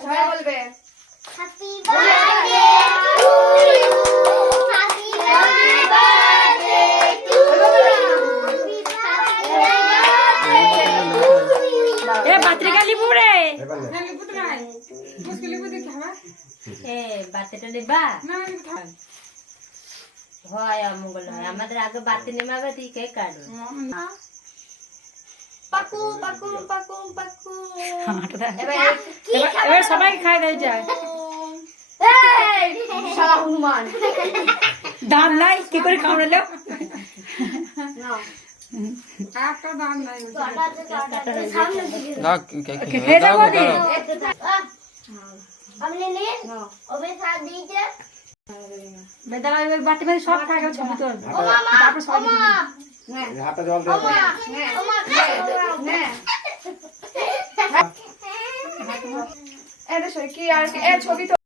সবাই বলবে happy birthday to you happy birthday to you এ বাতরে গালি পুরে এ বাতেটা নেবা হয় অমঙ্গল হয় আমাদের আগে বাতি নেমাবে তুই কে কাটু পাকু পাকু পাকু পাকু এবার সবাই খাই দেয় যায় এই শালা হনুমান দাম নাই কি করে খাওয়ালো নাও একটা দাম নাই সামনে দিকে দাও কেক খেয়ে যাবো দি हमने ले ओबे साथ दीजिए বেদা বাতি বাতি সব খাই গেল ছবি তোর ओ मामा তারপর সবাই ओ मामा নে হাতে জল দে ओ मामा নে ओ मामा নে এটা সই কি আর এ ছবি তো